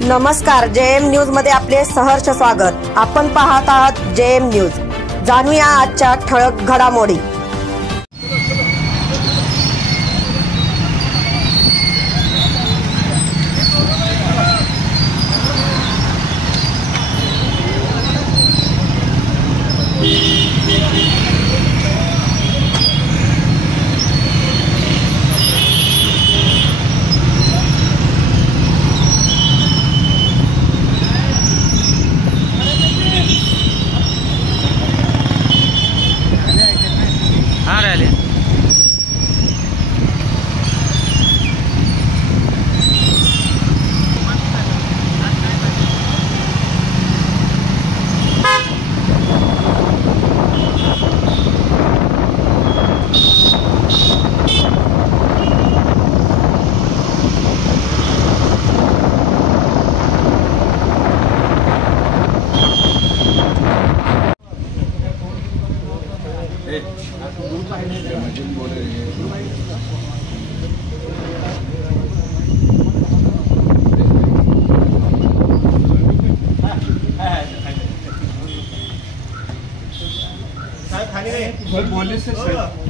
नमस्कार, JM news मध्ये आपले सहर्ष स्वागत। आपण पाहत आहात JM न्यूज। जाणूया आजच्या ठळक घडामोडी।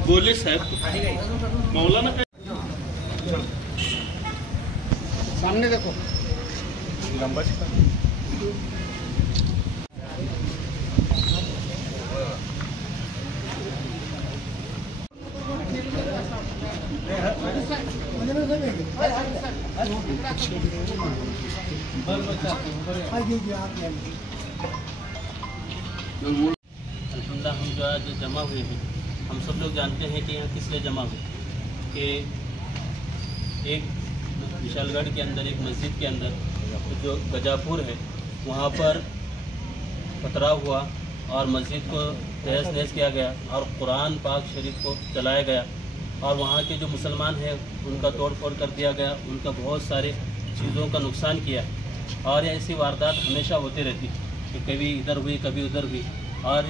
बोले साहब मौलाना सामने देखो लंबा अल्हम्दुलिल्लाह हम जो आज जमा हुए हैं, हम सब लोग जानते हैं कि यहाँ किस लिए जमा हुए कि एक विशालगढ़ के अंदर एक मस्जिद के अंदर जो गजापुर है वहाँ पर पथराव हुआ और मस्जिद को तहस नहस किया गया और कुरान पाक शरीफ को जलाया गया और वहाँ के जो मुसलमान हैं उनका तोड़ फोड़ कर दिया गया, उनका बहुत सारे चीज़ों का नुकसान किया। और ऐसी वारदात हमेशा होती रहती कि कभी इधर हुई कभी उधर हुई, और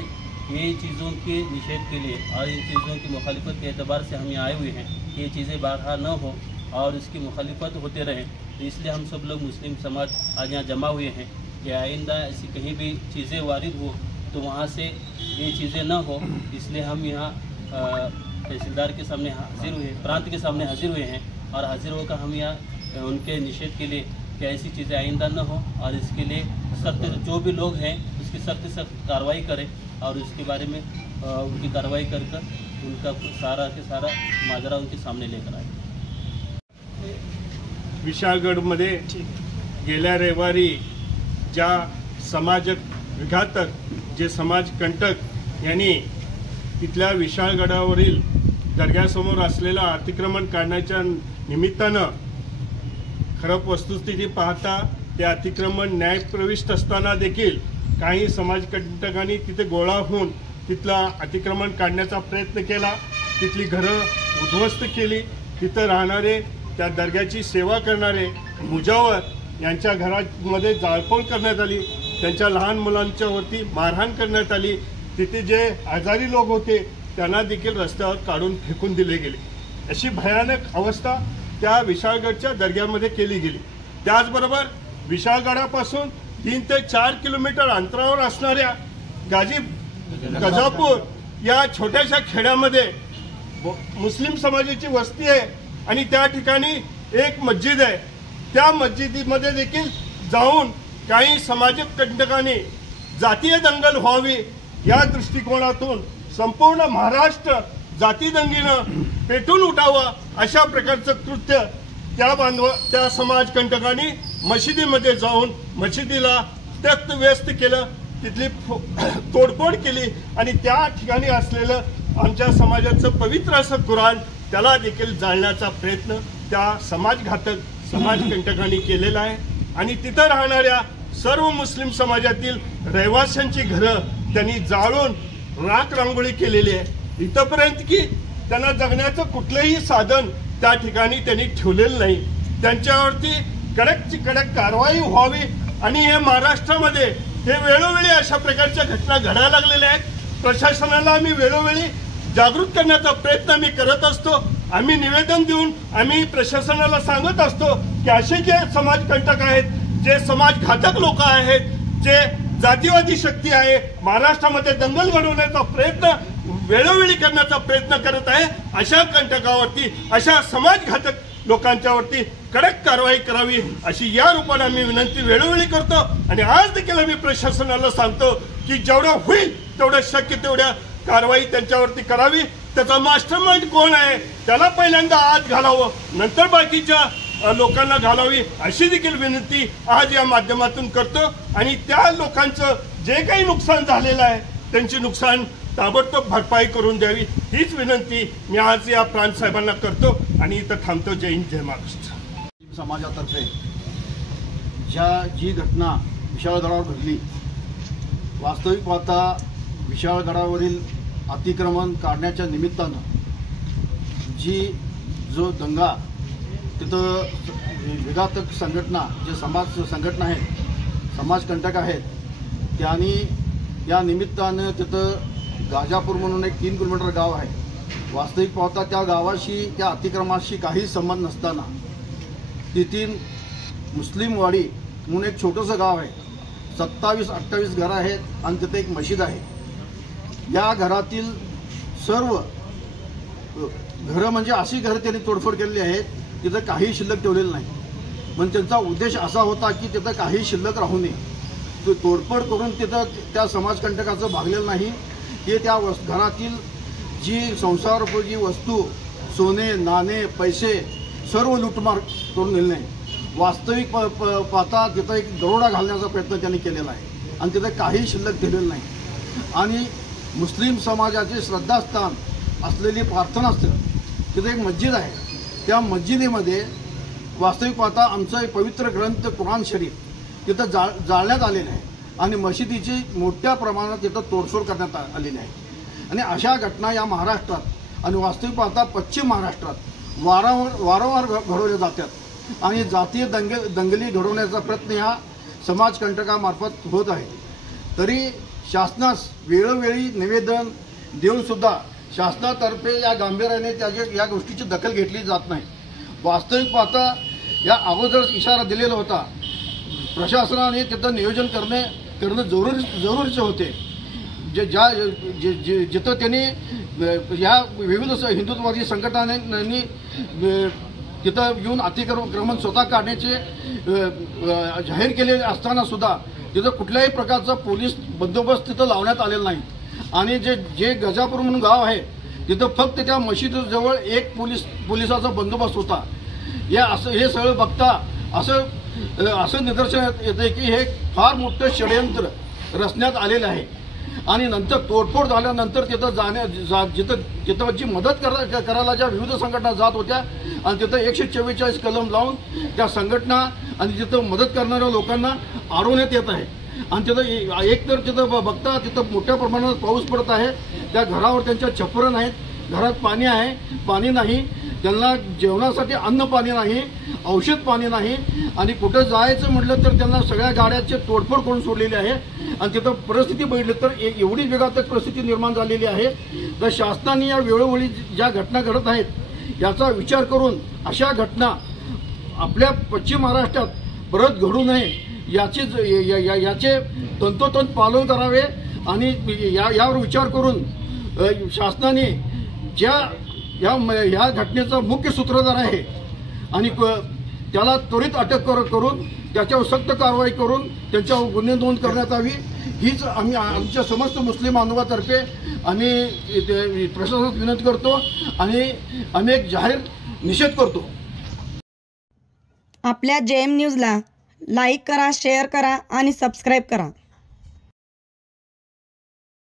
ये चीज़ों के निषेध के लिए और इन चीज़ों की मुखालिफत के एतबार से हम यहाँ आए हुए हैं कि ये चीज़ें बारहा न हो और इसकी मुखालिफत होते रहें। तो इसलिए हम सब लोग मुस्लिम समाज आज यहाँ जमा हुए हैं कि आइंदा ऐसी कहीं भी चीज़ें वारिद हो तो वहाँ से ये चीज़ें न हो, इसलिए हम यहाँ तहसीलदार के सामने हाजिर हुए, प्रांत के सामने हाजिर हुए हैं और हाजिर होकर हम यहाँ उनके निषेध के लिए कि ऐसी चीज़ें आइंदा न हो और इसके लिए सख्त जो भी लोग हैं उसकी सख्त कार्रवाई करें और उसके बारे में उनकी कार्रवाई कर उनका सारा के सारा माजरा उनके सामने लेकर आए। विशाळगडमध्ये गेल्या रविवारी ज्या समाज विघातक जे समाजकंटक यांनी तिथल्या विशाळगडावरील दर्ग्यासमोर असलेला अतिक्रमण काढण्याच्या निमित्तानं खरं वस्तुस्थिती पाहता ते अतिक्रमण न्यायप्रविष्ट असताना देखील काही समाजकंटकांनी तिथे गोळा होऊन तिथला अतिक्रमण काढण्याचा प्रयत्न केला, तिथली घरं उद्ध्वस्त केली, तिथं राहणारे त्या दर्ग्याची सेवा करणारे मुजावर यांच्या घरामध्ये जाळपोळ करण्यात आली, त्यांच्या लहान मुलांच्यावरती मारहाण करण्यात आली, तिथे जे आजारी लोक होते त्यांना देखील रस्त्यावर काढून फेकून दिले गेले। अशी भयानक अवस्था त्या विशाळगडच्या दर्ग्यामध्ये केली गेली। त्याचबरोबर विशाळगडापासून 3 ते 4 किलोमीटर अंतरावर असणाऱ्या गजापूर या छोट्याशा खेड्यामध्ये मुस्लिम समाजाची वस्ती आहे आणि त्या ठिकाणी एक मस्जिद आहे। त्या मस्जिदीमध्ये देखील जाऊन काही समाजकंटकांनी जातीय दंगल व्हावी या दृष्टिकोनातून संपूर्ण महाराष्ट्र जातीदंगीनं पेटून उठावं अशा प्रकारचं कृत्य त्या समाजकंटकांनी मशिदीमध्ये जाऊन मशिदीला व्यस्त केलं, तिथली तोडफोड केली आणि त्या ठिकाणी असलेलं आमच्या समाजाचं पवित्र असं कुराण त्याला देखील जाळण्याचा प्रयत्न त्या समाजघातक समाजकंटकांनी केलेला आहे। आणि तिथं राहणाऱ्या सर्व मुस्लिम समाजातील रहिवाशांची घरं त्यांनी जाळून राख रांगोळी केलेली आहे, इथपर्यंत की त्यांना जगण्याचं कुठलंही साधन त्या ठिकाणी त्यांनी ठेवलेलं नाही। त्यांच्यावरती कडकची कडक कारवाई व्हावी आणि हे महाराष्ट्रामध्ये हे वेळोवेळी अशा प्रकारच्या घटना घडायला लागलेल्या आहेत। प्रशासनाला आम्ही वेळोवेळी जागृत करण्याचा प्रयत्न आम्ही करत असतो। आम्ही निवेदन देऊन आम्ही प्रशासनाला सांगत असतो की असे जे समाजकंटक आहेत जे समाजघातक लोक आहेत, जे जातीवादी शक्ती आहे, महाराष्ट्रामध्ये दंगल घडवण्याचा प्रयत्न वेळोवेळी करण्याचा प्रयत्न करत आहे, अशा कंटकावरती, अशा समाजघातक लोकांच्यावरती कडक कारवाई करावी अशी या रूपाने आम्ही विनंती वेळोवेळी करतो. आणि आज देखील आम्ही प्रशासनाला सांगतो की जेवढं होईल तेवढं शक्य तेवढ्या कारवाई त्यांच्यावरती करावी. त्याचा मास्टरमाइंड कोण आहे त्याला पहिल्यांदा आत घालावं, नंतर बाकीच्या लोकांना घालावी अशी देखील विनंती आज या माध्यमातून करतो. आणि त्या लोकांचं जे काही नुकसान झालेलं आहे त्यांची नुकसान ताबडतोब भरपाई करून द्यावी हीच विनंती मी आज या प्रांत साहेबांना करतो आणि इथं थांबतो. जय हिंद, जय महाराष्ट्र. समाजातर्फे जी घटना विशाळगडावर घडली, वास्तविक पाहता विशाळगडावरील अतिक्रमण काढण्याच्या निमित्तानं जो दंगा तिथं विघातक संघटना, जे समाज संघटना आहेत, समाजकंटक आहेत, त्यांनी या निमित्तानं तिथं गाजापूर म्हणून एक 3 किलोमीटर गाव आहे. वास्तविक पाहता त्या गावाशी, त्या अतिक्रमणाशी काही संबंध नसताना तेथील मुस्लिमवाडी म्हणून एक छोटंसं गाव आहे, 27-28 घरं आहेत आणि तिथे एक मशीद आहे. या घरातील सर्व घरं म्हणजे अशी घरं त्यांनी तोडफोड केलेली आहेत, तिथं काही शिल्लक ठेवलेलं नाही. पण त्यांचा उद्देश असा होता की तिथं काही शिल्लक राहू नये. तो तोडफोड करून तिथं त्या समाजकंटकाचं भागलेलं नाही की त्या घरातील जी संसारोपयोगी वस्तू, सोने, नाणे, पैसे सर्व लुटमार करून नेले नाही. वास्तविक पाहता तिथं एक दरोडा घालण्याचा प्रयत्न त्यांनी केलेला आहे आणि तिथं काही शिल्लक ठेवलेलं नाही. आणि मुस्लिम समाजाचे श्रद्धास्थान असलेली प्रार्थनास्थळ, तिथे एक मस्जिद आहे, त्या मस्जिदीमध्ये वास्तविक पाहता आमचा एक पवित्र ग्रंथ कुराण शरीफ तिथं जाळण्यात आलेलं आहे आणि मशिदीची मोठ्या प्रमाणात तिथं तोडफोड करण्यात आलेली आहे. आणि अशा घटना या महाराष्ट्रात आणि वास्तविक पाहता पश्चिम महाराष्ट्रात वारंवार घडवल्या जातात आणि जातीय दंगली घडवण्याचा प्रयत्न ह्या समाजकंटकामार्फत होत आहे. तरी शासनास वेळोवेळी निवेदन देऊनसुद्धा शासनातर्फे या गांभीर्याने या गोष्टीची दखल घेतली जात नाही. वास्तविक पाहता या अगोदर इशारा दिलेला होता, प्रशासनाने तिथं नियोजन करणं जरुरीचे होते. जिथं त्यांनी या विविध हिंदुत्ववादी संघटनांनी तिथं येऊन अतिक्रमण स्वतः काढण्याचे जाहीर केले असताना सुद्धा तिथं कुठल्याही प्रकारचा पोलीस बंदोबस्त तिथं लावण्यात आलेला नाही. आणि जे गजापूर म्हणून गाव आहे तिथं फक्त त्या मशिदीजवळ एक पोलिसाचा बंदोबस्त होता. हे सगळं बघता असं निदर्शनात येते की हे फार मोठं षडयंत्र रचण्यात आलेलं आहे. आणि नंतर तोडफोड झाल्यानंतर जिथं जी मदत करायला ज्या विविध संघटना जात होत्या आणि तिथं 144 कलम लावून त्या संघटना आणि तिथं मदत करणाऱ्या लोकांना अडवण्यात येत आहे. आणि तिथं एकतर तिथं बघता तिथं मोठ्या प्रमाणात पाऊस पडत आहे, त्या घरावर त्यांच्या छप्पर नाहीत, घरात पाणी आहे, पाणी नाही, त्यांना जेवणासाठी अन्न पाणी नाही, औषध पाणी नाही. आणि कुठं जायचं म्हटलं तर त्यांना सगळ्या गाड्याचे तोडफोड करून सोडलेली आहे. आणि तिथं परिस्थिती बघितली तर एवढी विघातक परिस्थिती निर्माण झालेली आहे. तर शासनाने या वेळोवेळी ज्या घटना घडत आहेत याचा विचार करून अशा घटना आपल्या पश्चिम महाराष्ट्रात परत घडू नये याचे तंतोतंत पालन करावे. आणि यावर विचार करून शासनाने या घटनेचा मुख्य सूत्रधार आहे आणि त्याला त्वरित अटक करून त्याच्यावर सक्त कारवाई करून त्यांच्यावर गुन्हे नोंद करण्यात यावी हीच आम्ही आमच्या समस्त मुस्लिम बांधवातर्फे आम्ही प्रशासनास विनंती करतो आणि आम्ही एक जाहीर निषेध करतो. आपल्या JM न्यूजला लाईक करा, शेअर करा आणि सबस्क्राईब करा.